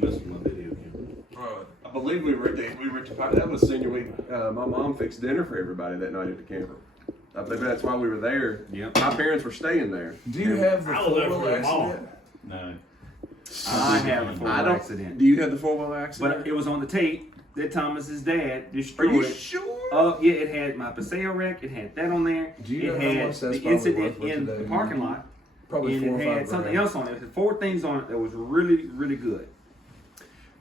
mess with my video camera. I believe we were at that was senior week. My mom fixed dinner for everybody that night at the camper. I believe that's why we were there. Yep. My parents were staying there. Do you have the I was there for four-wheel your mom. accident? No. I have a four-wheel accident. Do you have the 4-wheel accident? But it was on the tape that Thomas's dad Are destroyed. you sure? Yeah, it had my Paseo wreck. It had that on there. Do you it know how had much that's the probably incident worth in today? the parking lot. Probably And 4 or it 5 had something grand. else on it. It had 4 things on it that was really, really good.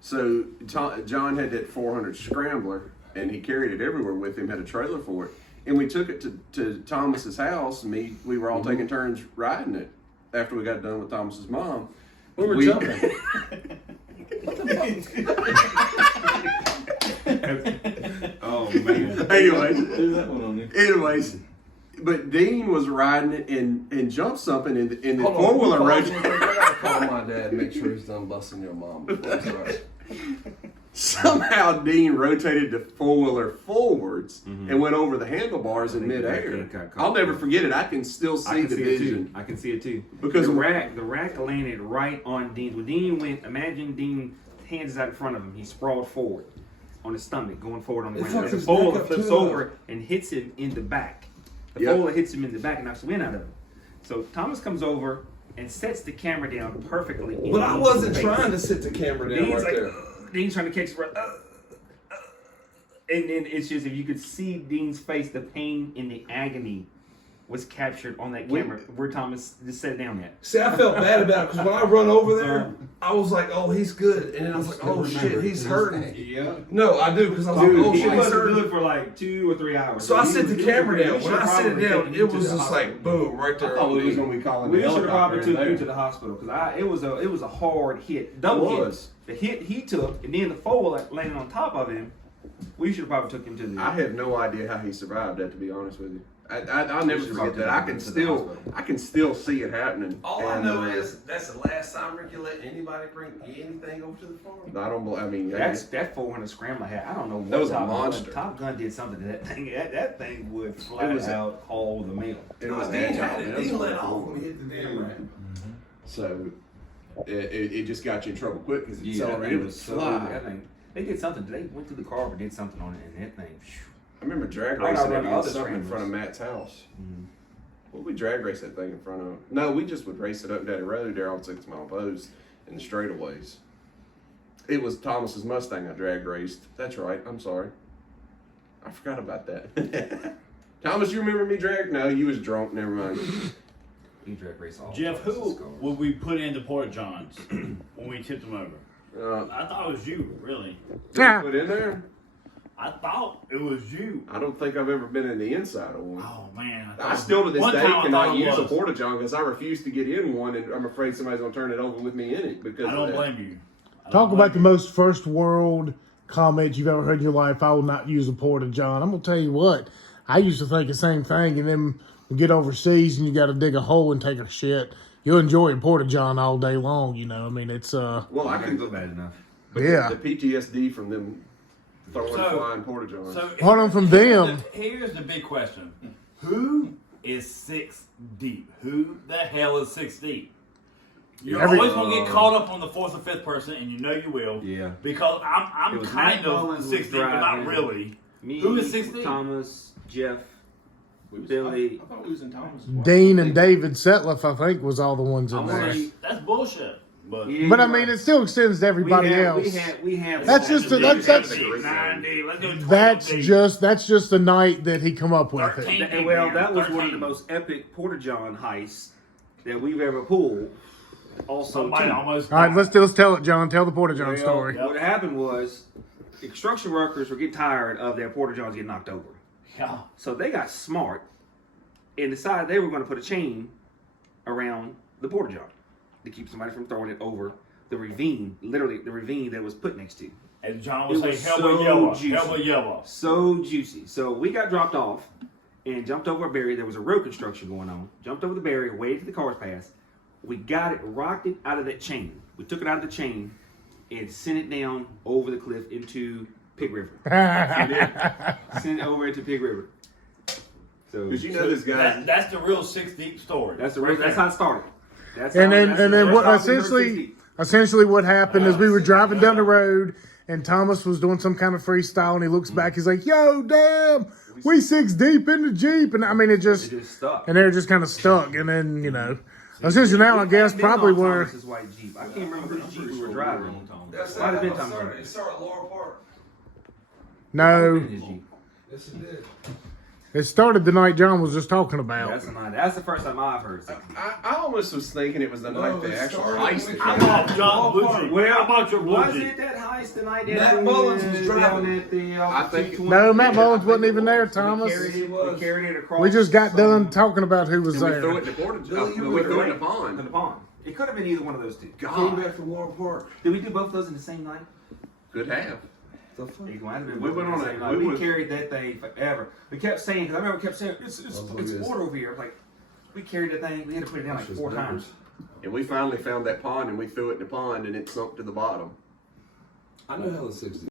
So John had that 400 Scrambler, and he carried it everywhere with him. Had a trailer for it, and we took it to Thomas's house. And we were all taking turns riding it after we got done with Thomas's mom. We were jumping. Oh man. Anyways, but Dean was riding it and jumped something in the Hold on, 4-wheeler pause road. real quick. I gotta call my dad and make sure he's done busting your mom. That's all right. Somehow Dean rotated the 4-wheeler forwards and went over the handlebars in midair. I'll never forget it. I can still see the vision. I can see it too. Because the rack landed right on Dean. When Dean went, imagine Dean hands is out in front of him. He sprawled forward on his stomach, going forward on the It ground. fucks The his four-wheeler neck up flips too, over and hits him in the back. The Yep. four-wheeler hits him in the back and knocks the wind out of him. So Thomas comes over and sets the camera down perfectly. in But I Dean's wasn't face. trying to sit the camera down Dean's right like, there. Dean's trying to catch his breath. And then it's just, if you could see Dean's face, the pain and the agony was captured on that camera where Thomas just sat down at. See, I felt bad about it because when I run over there, I was like, "Oh, he's good," and then I was like, "Oh shit, he's hurting." Yeah. No, I do because I was like, "Oh He shit, he's wasn't hurting." good for like 2 or 3 hours. So I He set was- the he was- camera down. we When I should set it probably down, take it him was to the just hospital. like boom right there. I thought on we was me. gonna be calling We the should have probably helicopter took in him to there. the hospital because it was a hard hit, double hit. was. The hit he took, and then the four landing on top of him. We should have probably took him to the. I have no idea how he survived that. To be honest with you, I'll never should forget probably that. take him to the hospital. I can still see it happening. All I And, know is that's the last time Ricky let anybody bring anything over to the farm. I don't. I mean, that 400 Scrambler had. I don't know what That was a Top Gun- monster. Top Gun did something to that thing. That thing would It flat was out haul the mail. it was Dean agile. had it. man. It Dean was let cool. off when he hit the damn rack. So it just got you in trouble quick because Yeah, that it thing was so. fly. That thing. They did something. They went to the car and did something on it, and that thing. Phew. I remember drag I racing gotta run against other something in front of scramblers. Matt's house. What would we drag race that thing in front of? No, we just would race it up and down the road there on 6 Mile Post in the straightaways. It was Thomas's Mustang I drag raced. That's right. I'm sorry. I forgot about that. Thomas, you remember me drag? No, you was drunk. Never mind. You drag race all. Jeff, across the who scars. would we put into Port Johns when we tipped them over? I thought it was you, really. Put in there. I thought it was you. I don't think I've ever been in the inside of one. Oh man. I still to this One day time I cannot thought it use a was. porta john because I refuse to get in one, and I'm afraid somebody's gonna turn it over with me in it. Because I of don't that. blame you. I don't Talk blame about the you. most first world comment you've ever heard in your life. I will not use a porta john. I'm gonna tell you what. I used to think the same thing, and then you get overseas and you got to dig a hole and take a shit. You'll enjoy a porta john all day long. You know, I mean, it's Well, I I can go bad enough. But Yeah. the PTSD from them throwing So- flying porta johns. So One of them from them. Here's the big question: Who is 6 deep? Who the hell is 6 deep? You're always gonna get caught up on the 4th or 5th person, and you know you will. Yeah. Because It I'm was kind Matt of Mullins 6 was deep, but not driving. really. Me, Who is 6 deep? Thomas, Jeff, We was- Billy. I thought we was in Thomas. Dean and David Setliff, I think, was all the ones in I'm there. already- That's bullshit. But Yeah, But I you're mean, right. it still extends to everybody else. We have. That's just that's 9 deep. Let's do 12 that's deep. just the night that he come up with it. 13. And well, that was one of the 13. most epic porta john heists that we've ever pulled. Also, Somebody too. almost. All right, let's tell it, John. Tell the porta john Well, story. What happened was, the construction workers were getting tired of their porta johns getting knocked over, Yeah. so they got smart and decided they were going to put a chain around the porta john to keep somebody from throwing it over the ravine, literally the ravine that was put next to. And John would It say, was hell so with yellow. juicy. Hell with yellow. So juicy. So we got dropped off and jumped over a barrier. There was a road construction going on. Jumped over the barrier, waited for the cars pass. We got it, rocked it out of that chain. We took it out of the chain and sent it down over the cliff into Pig River. Sent it over into Pig River. So Because you know this guy. That's the real 6 deep story. that's the that's how it started. That's And how, then that's and then that's what how we heard essentially 60. essentially what happened is we were driving down the road and Thomas was doing some kind of freestyle and he looks back, he's like, yo, damn, we 6 deep in the Jeep. And I mean, it just stuck. And they're just kind of stuck. And then, you know, essentially now I guess probably where. Thomas's white Jeep. I can't remember whose Jeep we were driving. That's Might have been how it Thomas. started. It started at Laurel Park. No, Yes, it did. it started the night John was just talking about. That's the first time I've heard something. I almost was thinking it was the night they actually iced it. I bought John blue Jeep. Well, I bought your blue was Jeep. it that heist the night Matt Mullins was driving. at the I think- 220? No, Matt Mullins wasn't even there, Thomas. We carried it across. We just got done talking about who was And we threw there. it in the porta Billy, you we were threw it in the in pond. the pond. It could have been either one of those two. Came God, back from Laurel Park. Did we do both of those in the same night? could have. The fuck? It might have been We both went in the on same it. night. We We was- carried that thing forever. We kept saying, because I remember we kept saying, it's look at this. water over here. Like, we carried the thing. We had to put it down like 4 times. And we finally found that pond and we threw it in the pond and it sunk to the bottom. I know how the 60s.